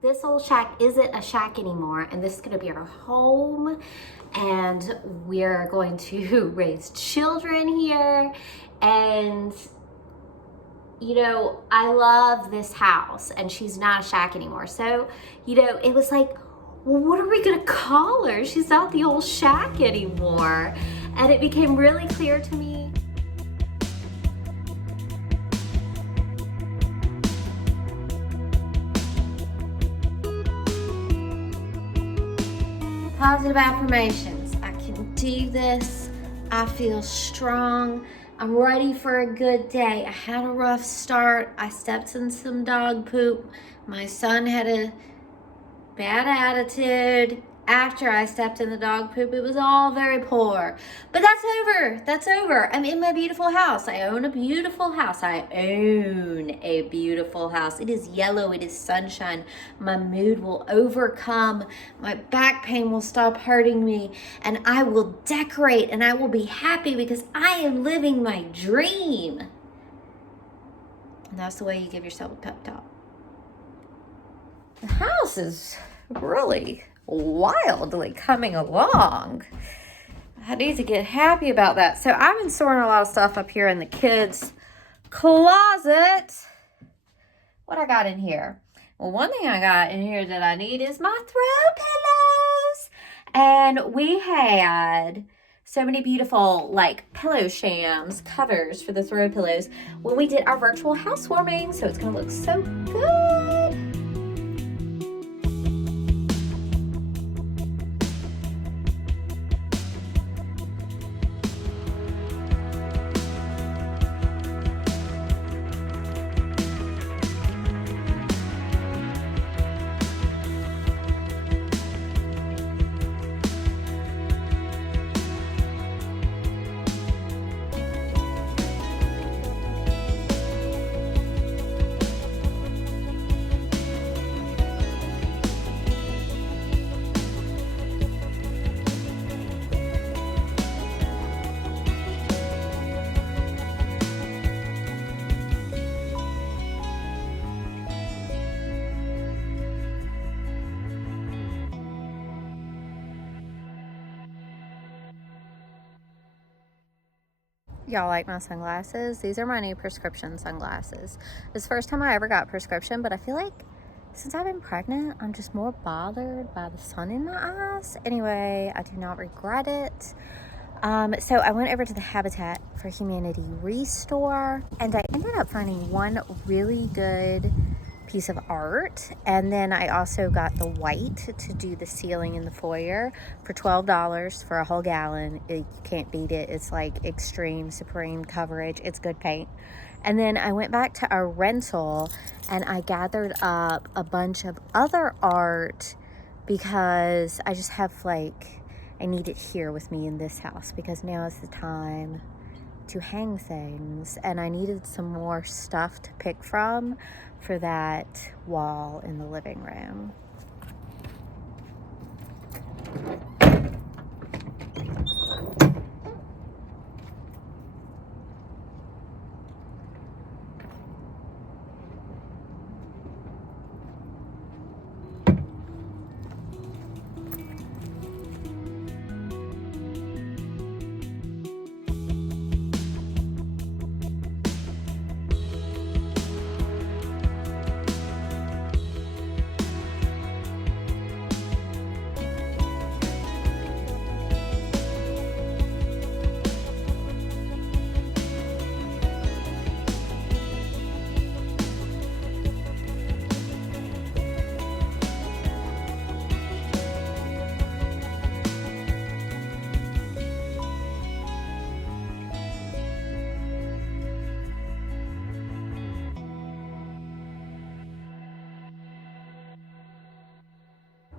This old shack isn't a shack anymore, and this is going to be our home, and we're going to raise children here. And you know, I love this house, and she's not a shack anymore. So, you know, it was like, well, what are we gonna call her? She's not the old shack anymore. And it became really clear to me. Positive affirmations. I can do this. I feel strong. I'm ready for a good day. I had a rough start. I stepped in some dog poop. My son had a bad attitude. After I stepped in the dog poop, it was all very poor. But that's over. That's over. I'm in my beautiful house. I own a beautiful house. I own a beautiful house. It is yellow. It is sunshine. My mood will overcome. My back pain will stop hurting me. And I will decorate and I will be happy because I am living my dream. And that's the way you give yourself a pep talk. The house is really wildly coming along. I need to get happy about that. So I've been storing a lot of stuff up here in the kids' closet. What I got in here? Well, one thing I got in here that I need is my throw pillows. And we had so many beautiful like pillow shams covers for the throw pillows when we did our virtual housewarming. So it's gonna look so good. Y'all like my sunglasses? These are my new prescription sunglasses. It's the first time I ever got prescription, but I feel like since I've been pregnant, I'm just more bothered by the sun in my eyes. Anyway, I do not regret it. So I went over to the Habitat for Humanity Restore, and I ended up finding one really good piece of art, and then I also got the white to do the ceiling in the foyer for $12 for a whole gallon. You can't beat it. It's like extreme supreme coverage. It's good paint. And then I went back to our rental and I gathered up a bunch of other art because I just have like, I need it here with me in this house because now is the time to hang things, and I needed some more stuff to pick from for that wall in the living room.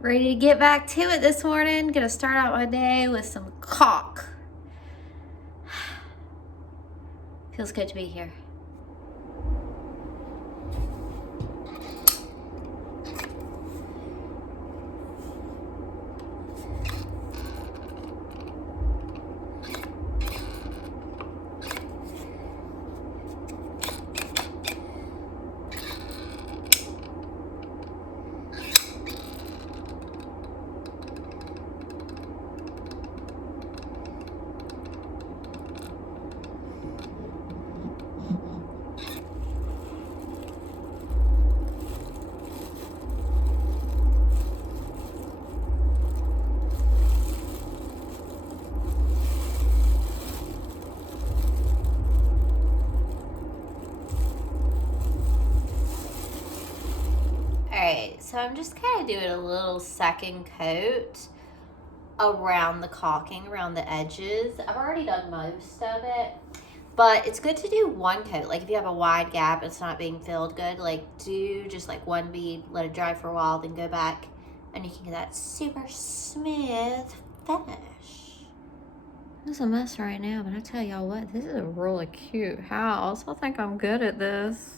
Ready to get back to it this morning. Gonna start out my day with some caulk. Feels good to be here. So I'm just kind of doing a little second coat around the caulking, around the edges. I've already done most of it, but it's good to do one coat. Like if you have a wide gap, it's not being filled good, like do just like one bead, let it dry for a while, then go back and you can get that super smooth finish. It's a mess right now, but I tell y'all what, this is a really cute house. I think I'm good at this.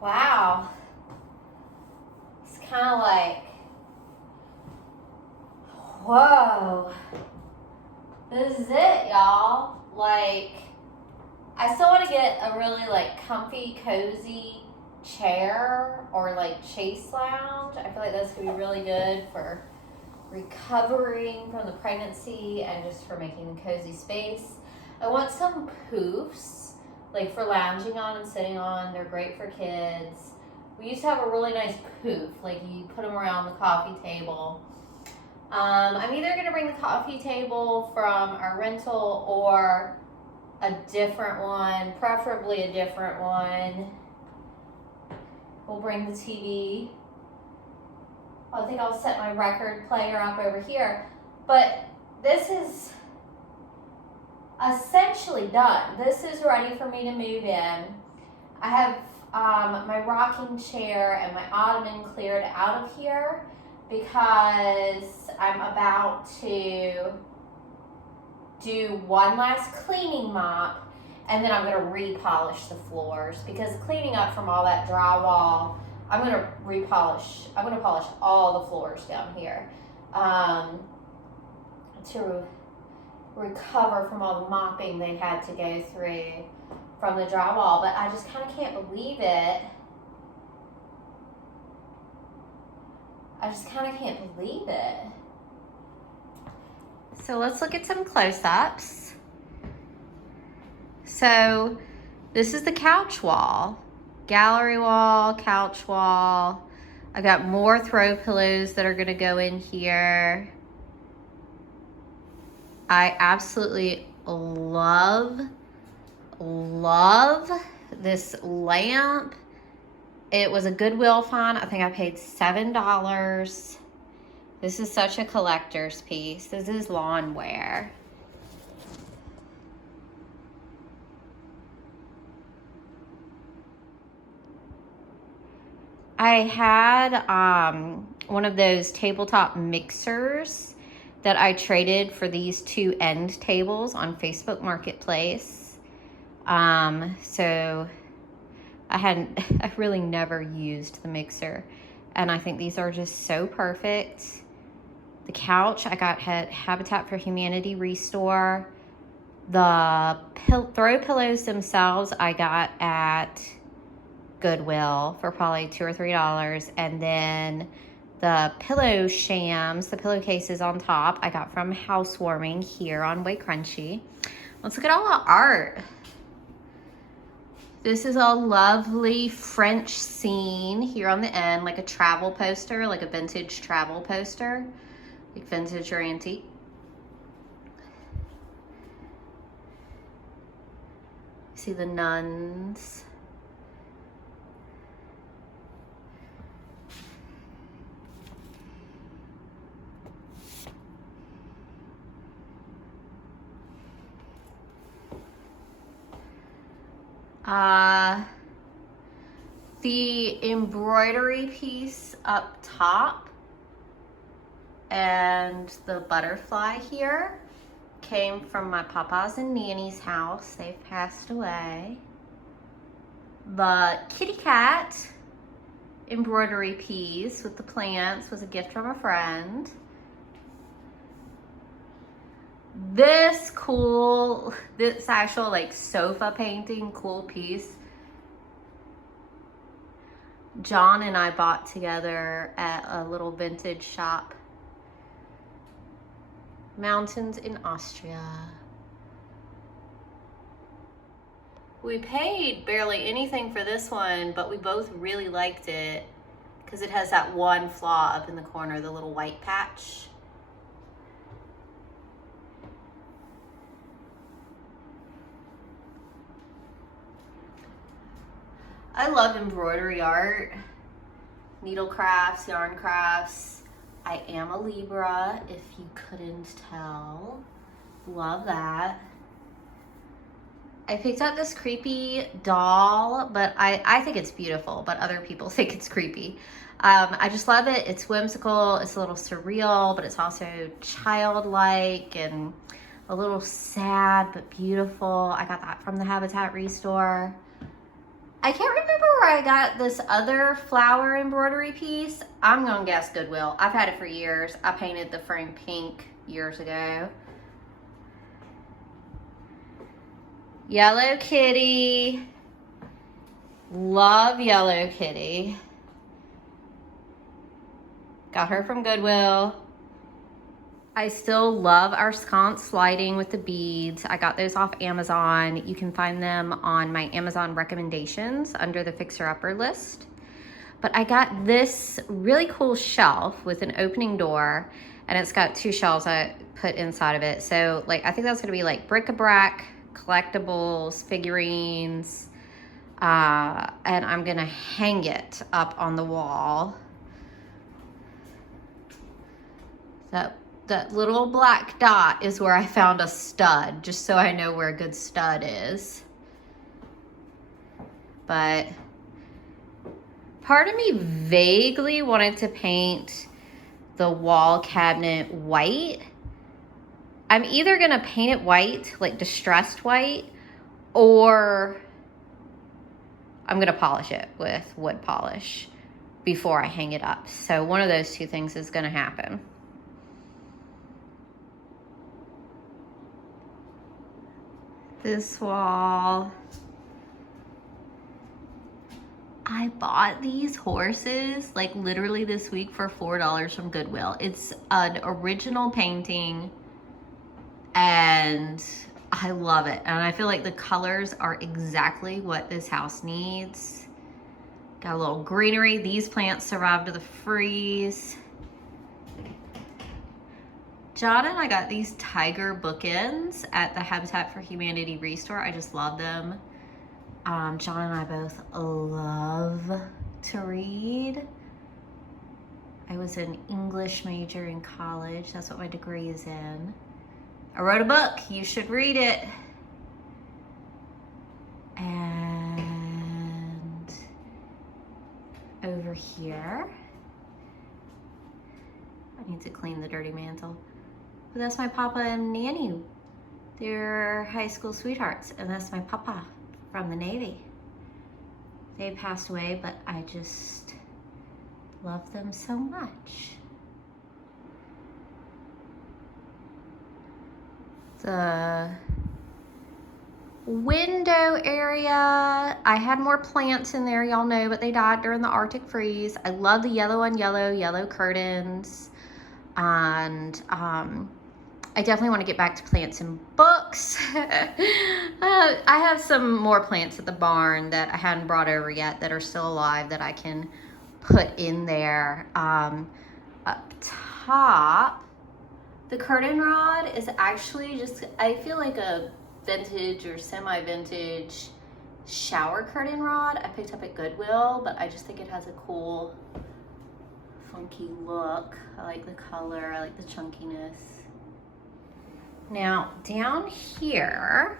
Wow. It's kind of like, whoa. This is it, y'all. Like, I still want to get a really like comfy, cozy chair or like chase lounge. I feel like that's gonna be really good for recovering from the pregnancy and just for making a cozy space. I want some poofs, like for lounging on and sitting on. They're great for kids. We used to have a really nice poof, like you put them around the coffee table. I'm either gonna bring the coffee table from our rental or a different one, preferably a different one. We'll bring the TV. I think I'll set my record player up over here. But this is essentially done. This is ready for me to move in. I have my rocking chair and my ottoman cleared out of here because I'm about to do one last cleaning mop and then I'm going to repolish the floors because cleaning up from all that drywall, I'm going to polish all the floors down here to recover from all the mopping they had to go through from the drywall. But I just kind of can't believe it. I just kind of can't believe it. So let's look at some close-ups. So this is the couch wall, gallery wall, couch wall. I got more throw pillows that are gonna go in here. I absolutely love this lamp. It was a Goodwill find. I think I paid $7. This is such a collector's piece. This is lawnware. I had one of those tabletop mixers that I traded for these two end tables on Facebook Marketplace. So I really never used the mixer, and I think these are just so perfect. The couch I got at Habitat for Humanity Restore. The throw pillows themselves I got at Goodwill for probably $2 or $3, and then the pillow shams, the pillowcases on top, I got from Housewarming here on Waycrunchy. Let's look at all the art. This is a lovely French scene here on the end, like a travel poster, like a vintage travel poster, like vintage or antique. See the nuns. The embroidery piece up top and the butterfly here came from my papa's and nanny's house. They've passed away. The kitty cat embroidery piece with the plants was a gift from a friend. This actual like sofa painting, cool piece, John and I bought together at a little vintage shop. Mountains in Austria. We paid barely anything for this one, but we both really liked it because it has that one flaw up in the corner, the little white patch. I love embroidery art, needle crafts, yarn crafts. I am a Libra, if you couldn't tell. Love that. I picked up this creepy doll, but I think it's beautiful, but other people think it's creepy. I just love it. It's whimsical, it's a little surreal, but it's also childlike and a little sad, but beautiful. I got that from the Habitat Restore. I can't remember where I got this other flower embroidery piece. I'm gonna guess Goodwill. I've had it for years. I painted the frame pink years ago. Yellow Kitty. Love Yellow Kitty. Got her from Goodwill. I still love our sconce sliding with the beads. I got those off Amazon. You can find them on my Amazon recommendations under the Fixer Upper list. But I got this really cool shelf with an opening door, and it's got 2 shelves I put inside of it. So like, I think that's gonna be like bric-a-brac, collectibles, figurines, and I'm gonna hang it up on the wall. That little black dot is where I found a stud, just so I know where a good stud is. But part of me vaguely wanted to paint the wall cabinet white. I'm either gonna paint it white, like distressed white, or I'm gonna polish it with wood polish before I hang it up. So one of those 2 things is gonna happen. This wall. I bought these horses like literally this week for $4 from Goodwill. It's an original painting and I love it. And I feel like the colors are exactly what this house needs. Got a little greenery. These plants survived the freeze. John and I got these tiger bookends at the Habitat for Humanity Restore. I just love them. John and I both love to read. I was an English major in college. That's what my degree is in. I wrote a book. You should read it. And over here, I need to clean the dirty mantle. But that's my papa and nanny. They're high school sweethearts, and that's my papa from the Navy. They passed away, but I just love them so much. The window area, I had more plants in there, y'all know, but they died during the Arctic freeze. I love the yellow on yellow curtains. And I definitely want to get back to plants and books. I have some more plants at the barn that I hadn't brought over yet that are still alive that I can put in there. Up top, the curtain rod is actually just, I feel like a vintage or semi-vintage shower curtain rod I picked up at Goodwill, but I just think it has a cool, funky look. I like the color, I like the chunkiness. Now, down here,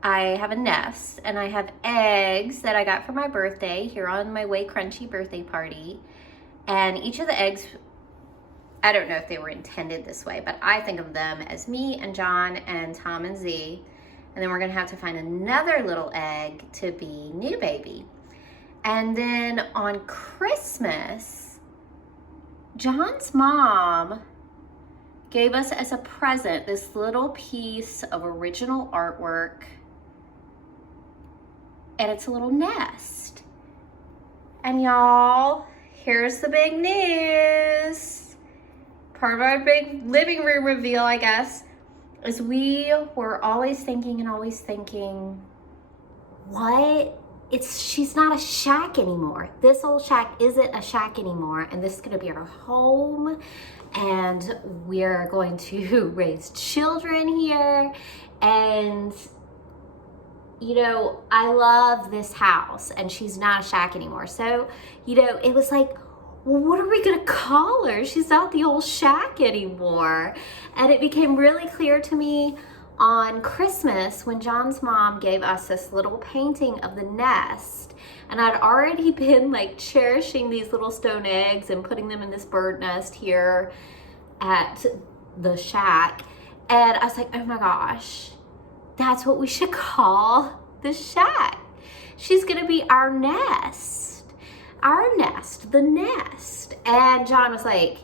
I have a nest, and I have eggs that I got for my birthday here on my Way Crunchy birthday party. And each of the eggs, I don't know if they were intended this way, but I think of them as me and John and Tom and Z. And then we're gonna have to find another little egg to be new baby. And then on Christmas, John's mom gave us as a present this little piece of original artwork, and it's a little nest. And y'all, here's the big news. Part of our big living room reveal, I guess, is we were always thinking, What? She's not a shack anymore. This old shack isn't a shack anymore, and this is gonna be our home, and we're going to raise children here. And you know, I love this house, and she's not a shack anymore. So, you know, it was like, well, what are we gonna call her? She's not the old shack anymore. And it became really clear to me on Christmas when John's mom gave us this little painting of the nest, and I'd already been like cherishing these little stone eggs and putting them in this bird nest here at the shack. And I was like, oh my gosh, that's what we should call the shack. She's gonna be our nest, the nest. And John was like,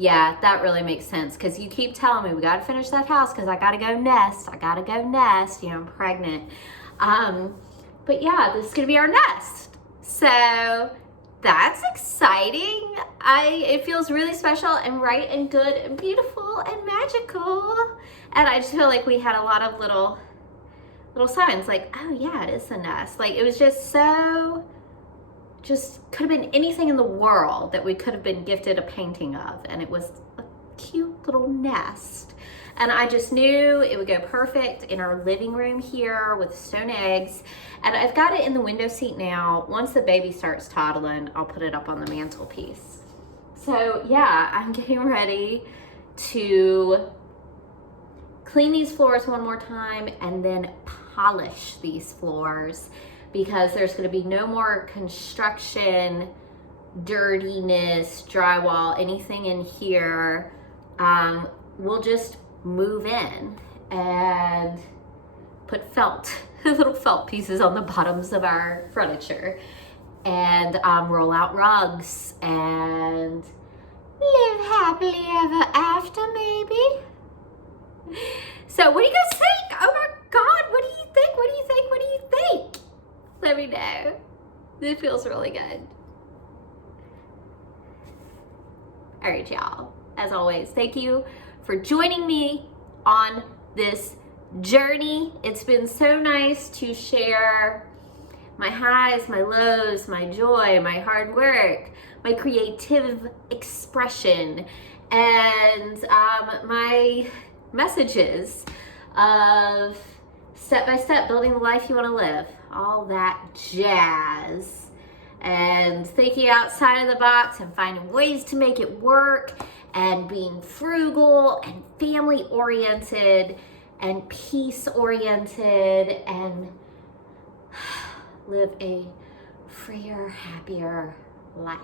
yeah, that really makes sense, because you keep telling me we got to finish that house because I got to go nest. You know, I'm pregnant. But yeah, this is going to be our nest. So that's exciting. It feels really special and right and good and beautiful and magical. And I just feel like we had a lot of little signs like, oh yeah, it is the nest. Like, it was just so, just could have been anything in the world that we could have been gifted a painting of, and it was a cute little nest. And I just knew it would go perfect in our living room here with stone eggs. And I've got it in the window seat now. Once the baby starts toddling, I'll put it up on the mantelpiece. So yeah, I'm getting ready to clean these floors one more time and then polish these floors, because there's going to be no more construction, dirtiness, drywall, anything in here. We'll just move in and put felt, little felt pieces on the bottoms of our furniture, and roll out rugs and live happily ever after, maybe. So what do you guys think? Oh my God, what do you think? What do you think? What do you think? Let me know. This feels really good. All right, y'all. As always, thank you for joining me on this journey. It's been so nice to share my highs, my lows, my joy, my hard work, my creative expression, and my messages of step-by-step building the life you want to live. All that jazz, and thinking outside of the box and finding ways to make it work, and being frugal and family oriented and peace oriented, and live a freer, happier life.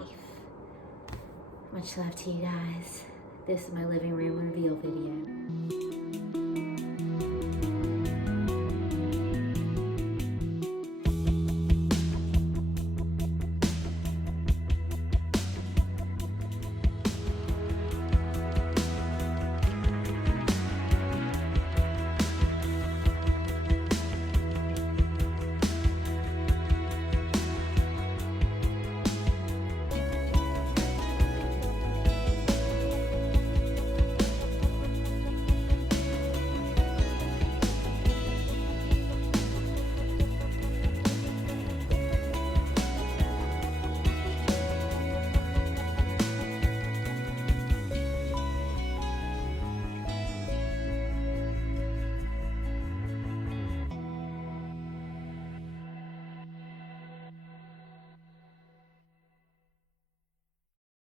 Much love to you guys. This is my living room reveal video.